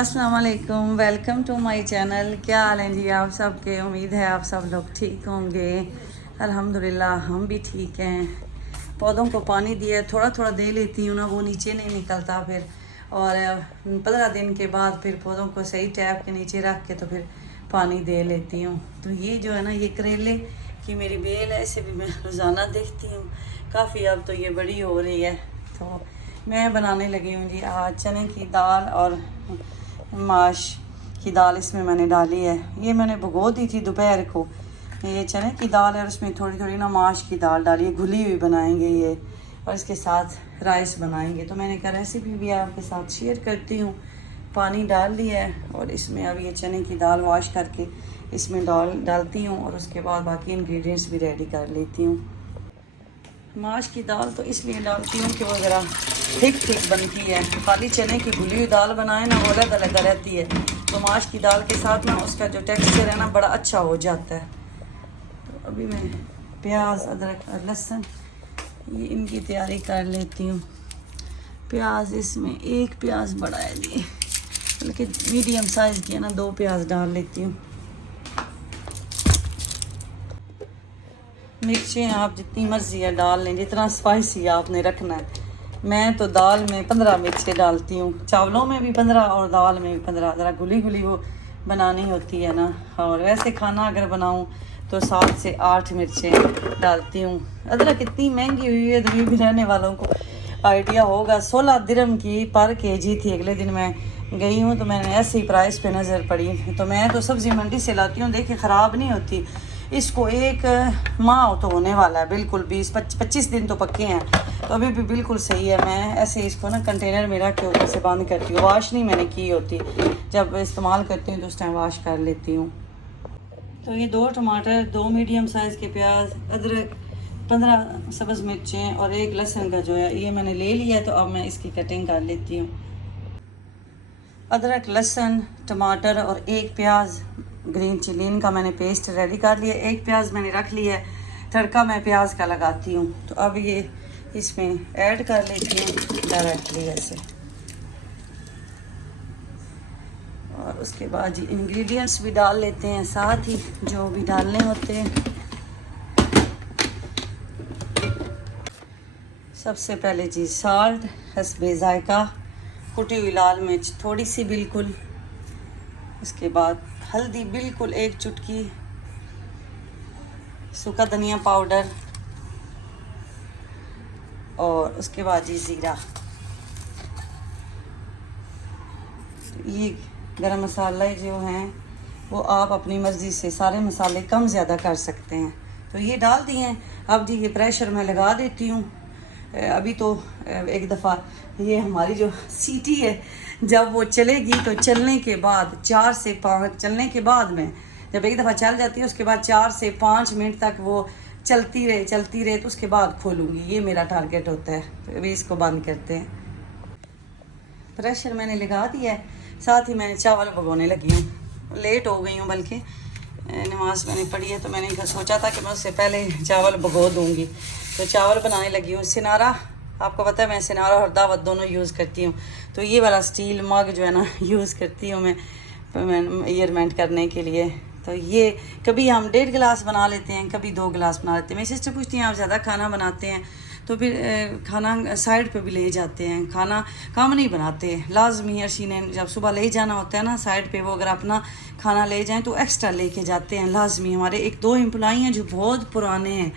अस्सलाम वालेकुम, welcome to my channel. क्या हाल है जी आप सबके? उम्मीद है आप सब लोग ठीक होंगे। अल्हम्दुलिल्लाह हम भी ठीक हैं। पौधों को पानी दिया, थोड़ा थोड़ा दे लेती हूँ ना, वो नीचे नहीं निकलता फिर। और 15 दिन के बाद फिर पौधों को सही टैप के नीचे रख के तो फिर पानी दे लेती हूँ। तो ये जो है ना, ये करेले की मेरी बेल है, इसे भी मैं रोज़ाना देखती हूँ। काफ़ी अब तो ये बड़ी हो रही है। तो मैं बनाने लगी हूँ जी आज चने की दाल और माश की दाल इसमें मैंने डाली है। ये मैंने भिगो दी थी दोपहर को। ये चने की दाल है और उसमें थोड़ी थोड़ी ना माश की दाल डाली है, घुली हुई बनाएंगे ये, और इसके साथ राइस बनाएंगे। तो मैंने कहा रेसिपी भी आपके साथ शेयर करती हूँ। पानी डाल लिया है और इसमें अब ये चने की दाल वॉश करके इसमें डालती हूँ और उसके बाद बाकी इंग्रेडिएंट्स भी रेडी कर लेती हूँ। माश की दाल तो इसलिए डालती हूँ कि वो ज़रा थिक बनती है। खाली चने की घुली हुई दाल बनाए ना, वो अलग अलग रहती है। तो माश की दाल के साथ ना उसका जो टेक्सचर है ना, बड़ा अच्छा हो जाता है। तो अभी मैं प्याज, अदरक और लहसुन ये इनकी तैयारी कर लेती हूँ। प्याज इसमें एक प्याज बड़ा है जी, बल्कि मीडियम साइज़ की है ना, 2 प्याज डाल लेती हूँ। मिर्चें आप जितनी मर्ज़ी है डाल लें, जितना स्पाइसी आपने रखना है। मैं तो दाल में 15 मिर्चें डालती हूँ, चावलों में भी 15 और दाल में भी 15। ज़रा घुली घुली वो बनानी होती है ना। और वैसे खाना अगर बनाऊँ तो 7 से 8 मिर्चें डालती हूँ। अदरक इतनी महंगी हुई है, तो भी रहने वालों को आइडिया होगा। 16 दिरहम की पर केजी थी। अगले दिन मैं गई हूँ तो मैंने ऐसे ही प्राइस पे नज़र पड़ी। तो मैं तो सब्ज़ी मंडी से लाती हूँ, देखिए ख़राब नहीं होती। इसको 1 माह तो होने वाला है, बिल्कुल 20-25 दिन तो पक्के हैं, तो अभी भी बिल्कुल सही है। मैं ऐसे इसको ना कंटेनर में रख के ऊपर से बंद करती हूँ। वॉश नहीं मैंने की होती, जब इस्तेमाल करती हूँ तो उस टाइम वॉश कर लेती हूँ। तो ये 2 टमाटर, 2 मीडियम साइज़ के प्याज, अदरक, 15 सब्ज़ मिर्चें और 1 लहसुन का जो है ये मैंने ले लिया है। तो अब मैं इसकी कटिंग कर लेती हूँ। अदरक, लहसुन, टमाटर और 1 प्याज ग्रीन चिली, इनका मैंने पेस्ट रेडी कर लिया। 1 प्याज मैंने रख लिया है, तड़का मैं प्याज का लगाती हूँ। तो अब ये इसमें ऐड कर लेती हूँ डायरेक्टली ऐसे। और उसके बाद जी इंग्रेडिएंट्स भी डाल लेते हैं साथ ही, जो भी डालने होते हैं। सबसे पहले जी साल्ट हस्बे जायका, कुटी हुई लाल मिर्च थोड़ी सी बिल्कुल। उसके बाद हल्दी बिल्कुल 1 चुटकी, सूखा धनिया पाउडर, और उसके बाद जी ज़ीरा। तो ये गरम मसाला जो हैं वो आप अपनी मर्ज़ी से सारे मसाले कम ज़्यादा कर सकते हैं। तो ये डाल दिए हैं। अब जी ये प्रेशर मैं लगा देती हूँ। अभी तो एक दफ़ा ये हमारी जो सीटी है, जब वो चलेगी तो चलने के बाद 4 से 5 चलने के बाद में, जब एक दफ़ा चल जाती है उसके बाद 4 से 5 मिनट तक वो चलती रहे तो उसके बाद खोलूँगी। ये मेरा टारगेट होता है। तो अभी इसको बंद करते हैं। प्रेशर मैंने लगा दिया है, साथ ही मैंने चावल भगोने लगी हूँ। लेट हो गई हूँ, बल्कि नमाज़ मैंने पढ़ी है तो मैंने सोचा था कि मैं उससे पहले चावल भगो दूँगी। तो चावल बनाने लगी हूँ। सिनारा, आपको पता है मैं सिनारा और दावत दोनों यूज़ करती हूँ। तो ये वाला स्टील मग जो है ना यूज़ करती हूँ मैं मेजरमेंट करने के लिए। तो ये कभी हम 1.5 गिलास बना लेते हैं, कभी 2 गिलास बना लेते हैं। मेरी सिस्टर पूछती हैं आप ज़्यादा खाना बनाते हैं तो फिर खाना साइड पे भी ले जाते हैं, खाना कम नहीं बनाते। लाजमी अर्शी ने जब सुबह ले जाना होता है ना साइड पे, वो अगर अपना खाना ले जाएं तो एक्स्ट्रा लेके जाते हैं लाजमी। हमारे 1-2 एम्प्लॉई हैं जो बहुत पुराने हैं,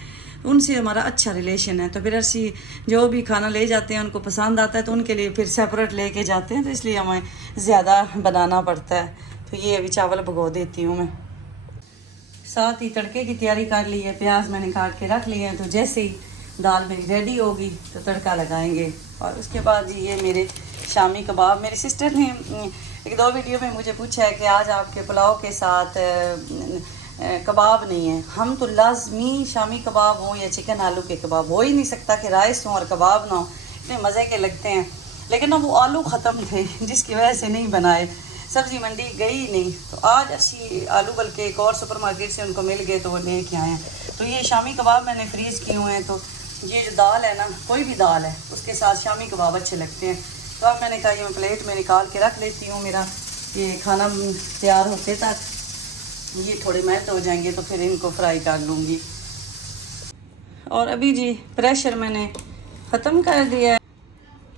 उनसे हमारा अच्छा रिलेशन है। तो फिर अर्शी जो भी खाना ले जाते हैं उनको पसंद आता है तो उनके लिए फिर सेपरेट लेके जाते हैं, तो इसलिए हमें ज़्यादा बनाना पड़ता है। तो ये अभी चावल भगो देती हूँ मैं। साथ ही तड़के की तैयारी कर ली है। प्याज मैंने काट के रख लिए हैं, तो जैसे ही दाल मेरी रेडी होगी तो तड़का लगाएंगे। और उसके बाद जी ये मेरे शामी कबाब, मेरी सिस्टर ने 1-2 वीडियो में मुझे पूछा है कि आज आपके पुलाव के साथ कबाब नहीं है। हम तो लाजमी शामी कबाब हो या चिकन आलू के कबाब, हो ही नहीं सकता कि राइस हो और कबाब ना हो। इतने मज़े के लगते हैं, लेकिन ना वो आलू ख़त्म थे जिसकी वजह से नहीं बनाए। सब्ज़ी मंडी गई नहीं, तो आज अच्छी आलू बल्कि एक और सुपरमार्केट से उनको मिल गए तो वो लेके आए हैं। तो ये शामी कबाब मैंने फ्रीज़ किए हुए हैं। तो ये जो दाल है ना, कोई भी दाल है उसके साथ शामी कबाब अच्छे लगते हैं। तो अब मैंने कहा ये मैं प्लेट में निकाल के रख लेती हूँ। मेरा ये खाना तैयार होते तक ये थोड़े मेल्ट हो जाएंगे तो फिर इनको फ्राई कर लूँगी। और अभी जी प्रेशर मैंने ख़त्म कर दिया है।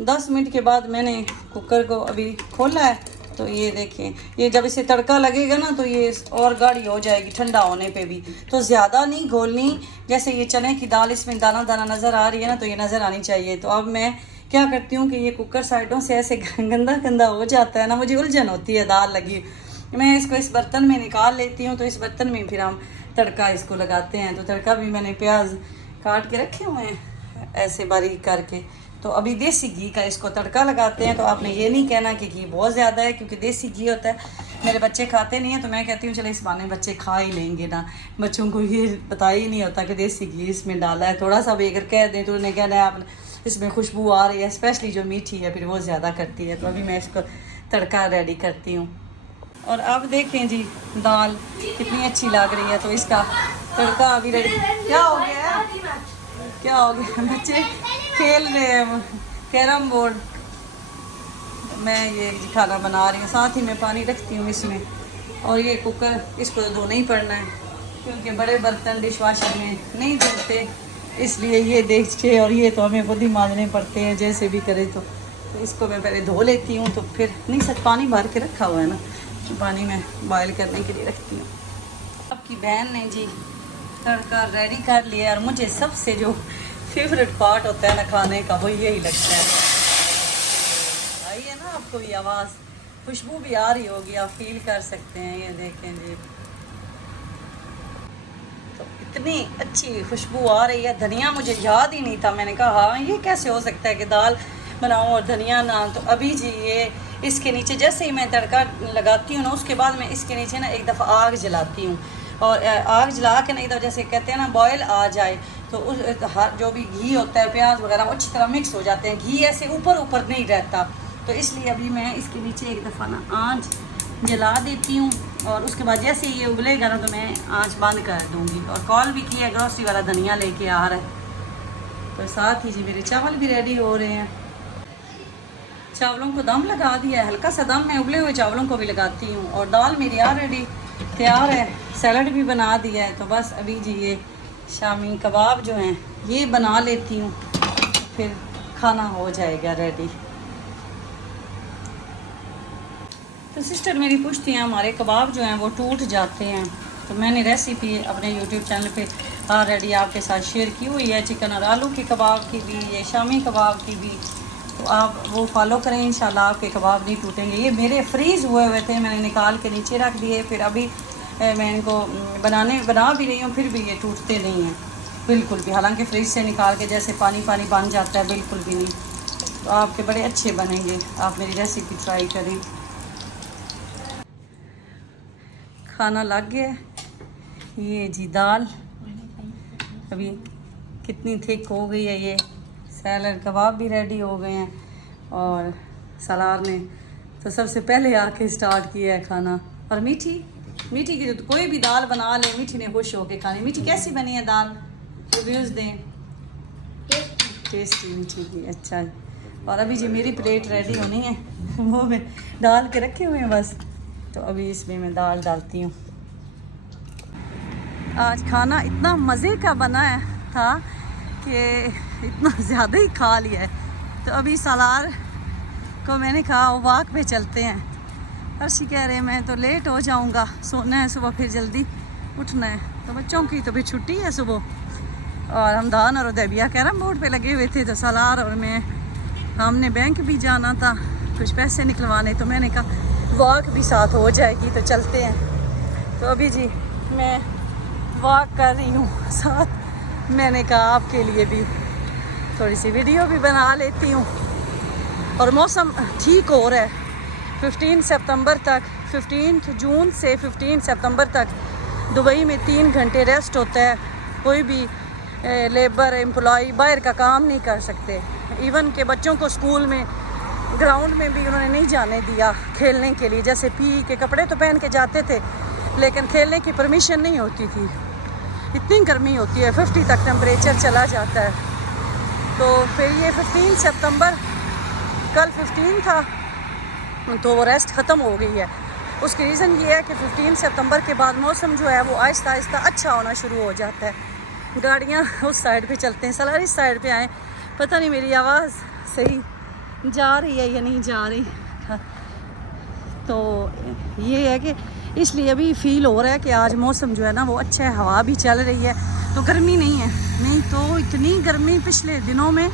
10 मिनट के बाद मैंने कुकर को अभी खोला है। तो ये देखें, ये जब इसे तड़का लगेगा ना तो ये और गाढ़ी हो जाएगी ठंडा होने पे भी। तो ज़्यादा नहीं घोलनी, जैसे ये चने की दाल इसमें दाना दाना नज़र आ रही है ना, तो ये नज़र आनी चाहिए। तो अब मैं क्या करती हूँ कि ये कुकर साइडों से ऐसे गंदा गंदा हो जाता है ना, मुझे उलझन होती है दाल लगी। मैं इसको इस बर्तन में निकाल लेती हूँ। तो इस बर्तन में फिर हम तड़का इसको लगाते हैं। तो तड़का भी मैंने प्याज काट के रखे हुए हैं ऐसे बारीक करके। तो अभी देसी घी का इसको तड़का लगाते हैं। तो आपने ये नहीं कहना कि घी बहुत ज़्यादा है, क्योंकि देसी घी होता है। मेरे बच्चे खाते नहीं हैं तो मैं कहती हूँ चलो इस बहाने बच्चे खा ही लेंगे ना। बच्चों को ये पता ही नहीं होता कि देसी घी इसमें डाला है। थोड़ा सा भी अगर कह दें तो उन्हें कहना है आपने इसमें खुशबू आ रही है, स्पेशली जो मीठी है फिर वो ज़्यादा करती है। तो अभी मैं इसको तड़का रेडी करती हूँ। और अब देखें जी दाल कितनी अच्छी लग रही है। तो इसका तड़का अभी रेडी। क्या हो गया, क्या हो गया? बच्चे खेल रहे हैं कैरम बोर्ड। मैं ये खाना बना रही हूँ, साथ ही मैं पानी रखती हूँ इसमें। और ये कुकर इसको तो धोना ही पड़ना है, क्योंकि बड़े बर्तन डिश वाशर में नहीं धोते, इसलिए ये देखिए। और ये तो हमें खुद ही मांजने पड़ते हैं जैसे भी करें। तो इसको मैं पहले धो लेती हूँ। तो फिर नहीं, सच पानी भर के रखा हुआ है ना, तो पानी में बॉयल करने के लिए रखती हूँ। आपकी बहन ने जी तड़का रेडी कर लिया। और मुझे सबसे जो फेवरेट पार्ट होता है ना खाने का, वो यही लगता है। आई है ना आपको ये आवाज़, खुशबू भी आ रही होगी, आप फील कर सकते हैं। ये देखें जी, तो इतनी अच्छी खुशबू आ रही है। धनिया मुझे याद ही नहीं था, मैंने कहा हाँ ये कैसे हो सकता है कि दाल बनाऊँ और धनिया ना। तो अभी जी ये इसके नीचे जैसे ही मैं तड़का लगाती हूँ ना, उसके बाद मैं इसके नीचे ना एक दफ़ा आग जलाती हूँ। और आग जला के ना एकदम जैसे कहते हैं ना बॉयल आ जाए, तो उस हर जो भी घी होता है प्याज वगैरह वो अच्छी तरह मिक्स हो जाते हैं। घी ऐसे ऊपर ऊपर नहीं रहता। तो इसलिए अभी मैं इसके नीचे एक दफ़ा ना आँच जला देती हूँ। और उसके बाद जैसे ये उबलेगा ना तो मैं आँच बंद कर दूँगी। और कॉल भी किया, ग्रोसरी वाला धनिया लेके आ रहा है। तो साथ ही जी मेरे चावल भी रेडी हो रहे हैं। चावलों को दम लगा दिया है, हल्का सा दम मैं उबले हुए चावलों को भी लगाती हूँ। और दाल मेरी ऑलरेडी तैयार है, सैलड भी बना दिया है। तो बस अभी जी ये शामी कबाब जो हैं ये बना लेती हूँ, फिर खाना हो जाएगा रेडी। तो सिस्टर मेरी पूछती हैं हमारे कबाब जो हैं वो टूट जाते हैं। तो मैंने रेसिपी अपने यूट्यूब चैनल पे ऑलरेडी आपके साथ शेयर की हुई है, चिकन और आलू के कबाब की भी, ये शामी कबाब की भी। तो आप वो फॉलो करें, इंशाल्लाह आपके कबाब नहीं टूटेंगे। ये मेरे फ्रीज़ हुए हुए थे, मैंने निकाल के नीचे रख दिए। फिर अभी मैं इनको बना भी रही हूँ, फिर भी ये टूटते नहीं हैं बिल्कुल भी। हालांकि फ्रिज से निकाल के जैसे पानी पानी बन जाता है, बिल्कुल भी नहीं। तो आपके बड़े अच्छे बनेंगे, आप मेरी रेसिपी ट्राई करें। खाना लग गया। ये जी दाल अभी कितनी थिक हो गई है। ये सैलड कबाब भी रेडी हो गए हैं। और सलार ने तो सबसे पहले आके स्टार्ट किया है खाना। और मीठी की तो कोई भी दाल बना ले, मीठी ने खुश होके खानी। मीठी कैसी बनी है दाल, रिव्यूज़ दें। टेस्टी मीठी की, अच्छा। और अभी जी मेरी प्लेट रेडी होनी है, वो मैं डाल के रखे हुए हैं बस। तो अभी इसमें मैं दाल डालती हूँ। आज खाना इतना मज़े का बना था कि इतना ज़्यादा ही खा लिया है। तो अभी सलार को मैंने कहा वॉक पे चलते हैं। अर्शी कह रहे मैं तो लेट हो जाऊंगा, सोना है सुबह, फिर जल्दी उठना है। तो बच्चों की तो भी छुट्टी है सुबह। और हम धान और उदैबिया कैरम बोर्ड पे लगे हुए थे। तो सलार और मैं, हमने बैंक भी जाना था कुछ पैसे निकलवाने। तो मैंने कहा वॉक भी साथ हो जाएगी, तो चलते हैं। तो अभी जी मैं वॉक कर रही हूँ साथ। मैंने कहा आपके लिए भी थोड़ी सी वीडियो भी बना लेती हूँ। और मौसम ठीक हो रहा है। 15 सितंबर तक, 15 जून से 15 सितंबर तक दुबई में 3 घंटे रेस्ट होता है। कोई भी लेबर एम्प्लॉय बाहर का काम नहीं कर सकते। इवन के बच्चों को स्कूल में ग्राउंड में भी उन्होंने नहीं जाने दिया खेलने के लिए। जैसे पी के कपड़े तो पहन के जाते थे, लेकिन खेलने की परमिशन नहीं होती थी। इतनी गर्मी होती है, 50 तक टेम्परेचर चला जाता है। तो फिर ये 15 सितंबर, कल 15 था, तो वो रेस्ट ख़त्म हो गई है। उसकी रीज़न ये है कि 15 सितंबर के बाद मौसम जो है वो आहिस्ता आहिस्ता अच्छा होना शुरू हो जाता है। गाड़ियाँ उस साइड पे चलते हैं, सलार इस साइड पे आए। पता नहीं मेरी आवाज़ सही जा रही है या नहीं जा रही। तो ये है कि इसलिए अभी फ़ील हो रहा है कि आज मौसम जो है ना वो अच्छा है, हवा भी चल रही है, तो गर्मी नहीं है। नहीं तो इतनी गर्मी पिछले दिनों में,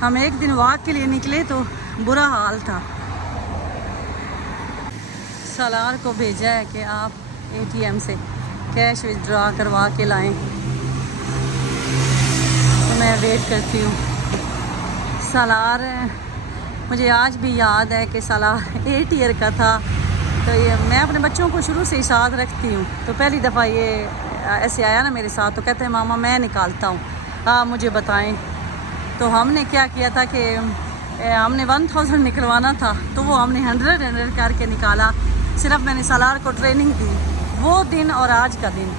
हम एक दिन वॉक के लिए निकले तो बुरा हाल था। सालार को भेजा है कि आप ATM से कैश विथड्रॉ करवा के लाएं, तो मैं वेट करती हूँ। सालार मुझे आज भी याद है कि सालार 8 ईयर का था, तो ये मैं अपने बच्चों को शुरू से ही साथ रखती हूँ। तो पहली दफ़ा ये ऐसे आया ना मेरे साथ, तो कहते हैं मामा मैं निकालता हूँ, आप मुझे बताएं। तो हमने क्या किया था कि हमने 1000 निकलवाना था, तो वो हमने 100 करके निकाला। सिर्फ मैंने सालार को ट्रेनिंग दी वो दिन और आज का दिन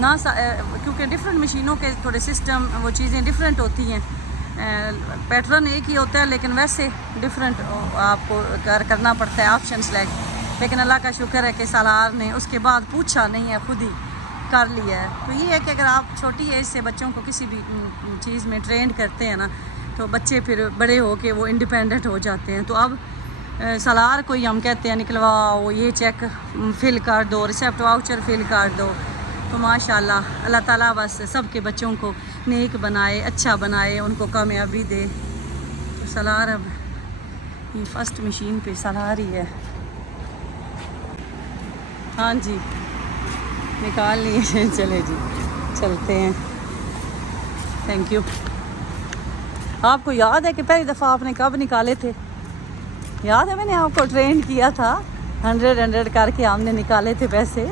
ना, क्योंकि डिफरेंट मशीनों के थोड़े सिस्टम वो चीज़ें डिफरेंट होती हैं, पैटर्न एक ही होता है लेकिन वैसे डिफरेंट आपको करना पड़ता है ऑप्शन सेलेक्ट। लेकिन अल्लाह का शुक्र है कि सालार ने उसके बाद पूछा नहीं है, खुद ही कर लिया है। तो ये है कि अगर आप छोटी एज से बच्चों को किसी भी चीज़ में ट्रेंड करते हैं ना, तो बच्चे फिर बड़े हो के वो इंडिपेंडेंट हो जाते हैं। तो अब सालार को ही हम कहते हैं निकलवाओ, ये चेक फिल कर दो, रिसेप्ट वाउचर फिल कर दो। तो माशाल्लाह अल्लाह ताला बस सबके बच्चों को नेक बनाए, अच्छा बनाए, उनको कामयाबी दे। तो सालार अब ये फर्स्ट मशीन पे सालार ही है। हाँ जी निकाल लिए चले जी चलते हैं। Thank you. आपको याद है कि पहली दफ़ा आपने कब निकाले थे? याद है मैंने आपको ट्रेन किया था, 100 करके हमने निकाले थे पैसे,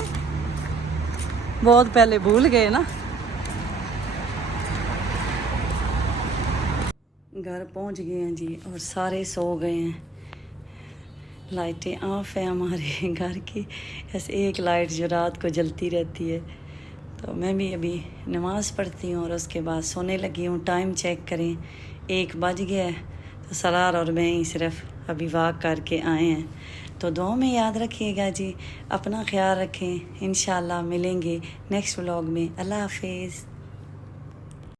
बहुत पहले, भूल गए ना। घर पहुंच गए हैं जी और सारे सो गए हैं। लाइटें ऑफ है हमारे घर की, ऐसे एक लाइट जो रात को जलती रहती है। तो मैं भी अभी नमाज़ पढ़ती हूँ और उसके बाद सोने लगी हूँ। टाइम चेक करें 1 बज गया है। तो सालार और मैं ही सिर्फ अभी वॉक करके आए हैं। तो दुआ में याद रखिएगा जी, अपना ख्याल रखें। इंशाल्लाह मिलेंगे नेक्स्ट व्लॉग में। अल्लाह हाफिज़।